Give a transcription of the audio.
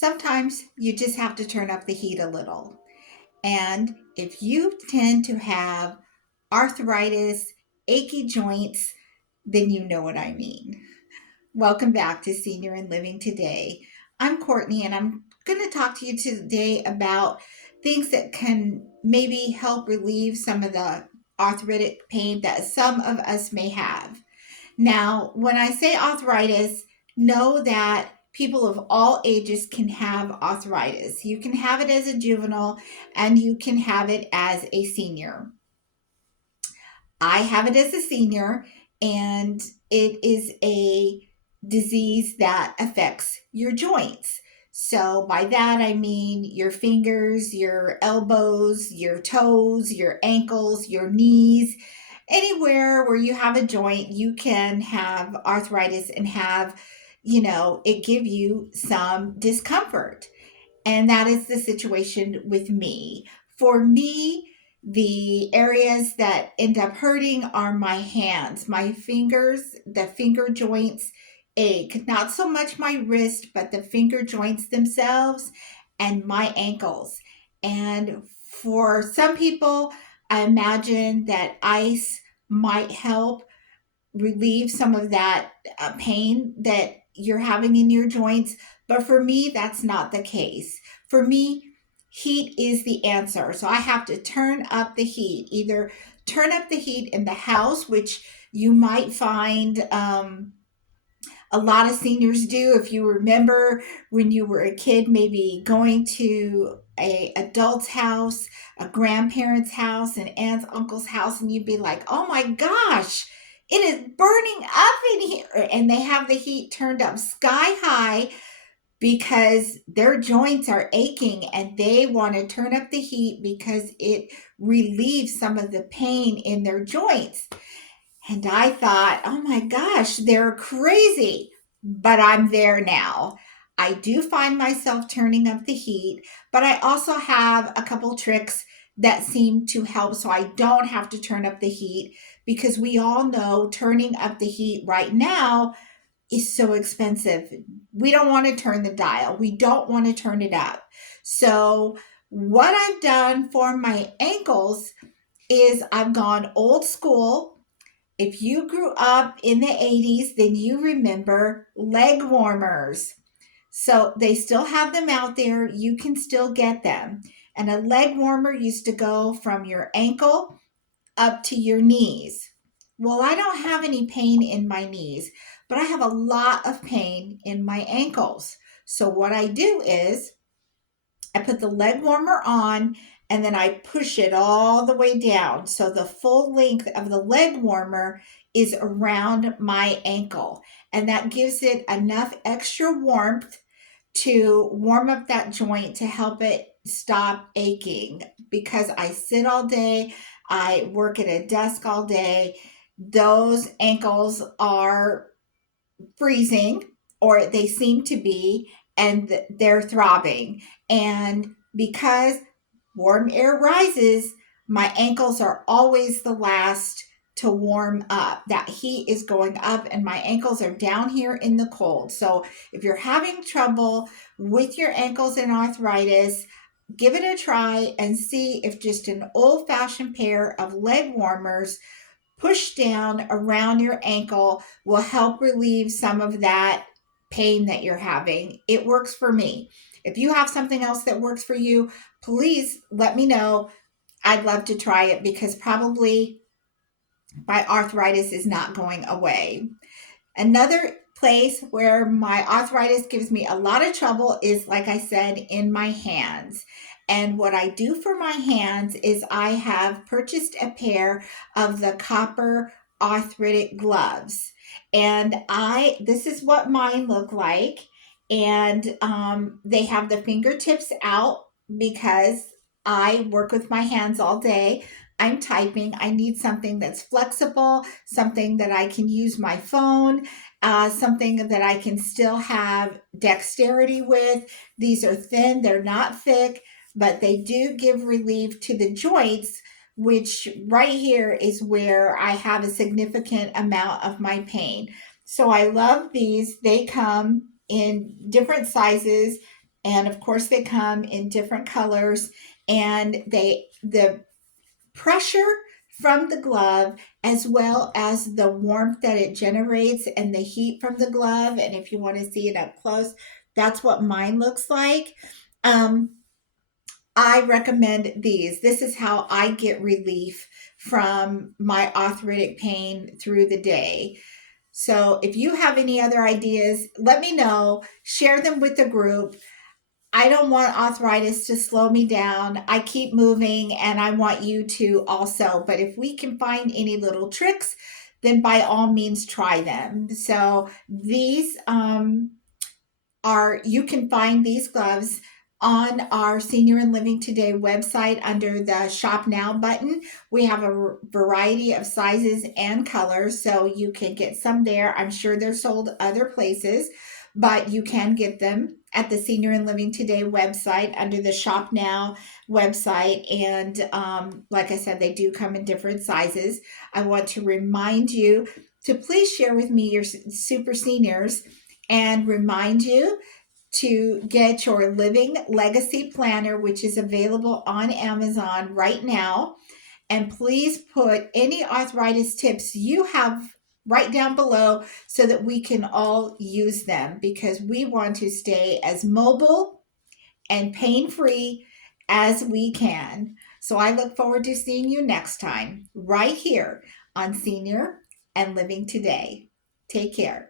Sometimes you just have to turn up the heat a little. And if you tend to have arthritis, achy joints, then you know what I mean. Welcome back to Senior and Living Today. I'm Courtney, and I'm going to talk to you today about things that can maybe help relieve some of the arthritic pain that some of us may have. Now, when I say arthritis, know that people of all ages can have arthritis. You can have it as a juvenile and you can have it as a senior. I have it as a senior, and it is a disease that affects your joints. So, by that I mean your fingers, your elbows, your toes, your ankles, your knees, anywhere where you have a joint, you can have arthritis and have, it give you some discomfort. And that is the situation with me. For me, the areas that end up hurting are my hands, my fingers, the finger joints ache. Not so much my wrist, but the finger joints themselves and my ankles. And for some people, I imagine that ice might help relieve some of that pain that you're having in your joints. But for me, that's not the case. For me, heat is the answer. So I have to turn up the heat, either turn up the heat in the house, which you might find a lot of seniors do. If you remember when you were a kid, maybe going to a adult's house, a grandparent's house, an aunt's uncle's house, and you'd be like, oh my gosh, it is burning up in here. And they have the heat turned up sky high because their joints are aching and they want to turn up the heat because it relieves some of the pain in their joints. And I thought, oh my gosh, they're crazy. But I'm there now. I do find myself turning up the heat, but I also have a couple tricks that seem to help so I don't have to turn up the heat because we all know turning up the heat right now is so expensive. We don't want to turn the dial, we don't want to turn it up. So, what I've done for my ankles is I've gone old school. If you grew up in the 80s, then you remember leg warmers. So they still have them out there. You can still get them. And a leg warmer used to go from your ankle up to your knees. Well, I don't have any pain in my knees, but I have a lot of pain in my ankles. So what I do is I put the leg warmer on and then I push it all the way down. So the full length of the leg warmer is around my ankle. And that gives it enough extra warmth to warm up that joint to help it stop aching. Because I sit all day, I work at a desk all day, those ankles are freezing, or they seem to be, and they're throbbing. And because warm air rises, my ankles are always the last to warm up. That heat is going up, and my ankles are down here in the cold. So, if you're having trouble with your ankles and arthritis, give it a try and see if just an old fashioned pair of leg warmers push down around your ankle will help relieve some of that pain that you're having. It works for me. If you have something else that works for you, please let me know. I'd love to try it because probably my arthritis is not going away. Another place where my arthritis gives me a lot of trouble is, like I said, in my hands. And what I do for my hands is I have purchased a pair of the copper arthritic gloves. And this is what mine look like. And they have the fingertips out because I work with my hands all day. I'm typing. I need something that's flexible, something that I can use my phone, something that I can still have dexterity with. These are thin, they're not thick, but they do give relief to the joints, which right here is where I have a significant amount of my pain. So I love these. They come in different sizes. And of course, they come in different colors, and the pressure from the glove, as well as the warmth that it generates and the heat from the glove. And if you want to see it up close, that's what mine looks like. Um, I recommend these. This is how I get relief from my arthritic pain through the day. So if you have any other ideas, let me know. Share them with the group. I don't want arthritis to slow me down. I keep moving and I want you to also. But if we can find any little tricks, then by all means try them. So these you can find these gloves on our Senior and Living Today website under the Shop Now button. We have a variety of sizes and colors, so you can get some there. I'm sure they're sold other places, but you can get them at the Senior and Living Today website under the Shop Now website. And like I said, they do come in different sizes. I want to remind you to please share with me your super seniors, and remind you to get your Living Legacy Planner, which is available on Amazon right now. And please put any arthritis tips you have right down below so that we can all use them, because we want to stay as mobile and pain free as we can. So I look forward to seeing you next time right here on Senior and Living Today. Take care.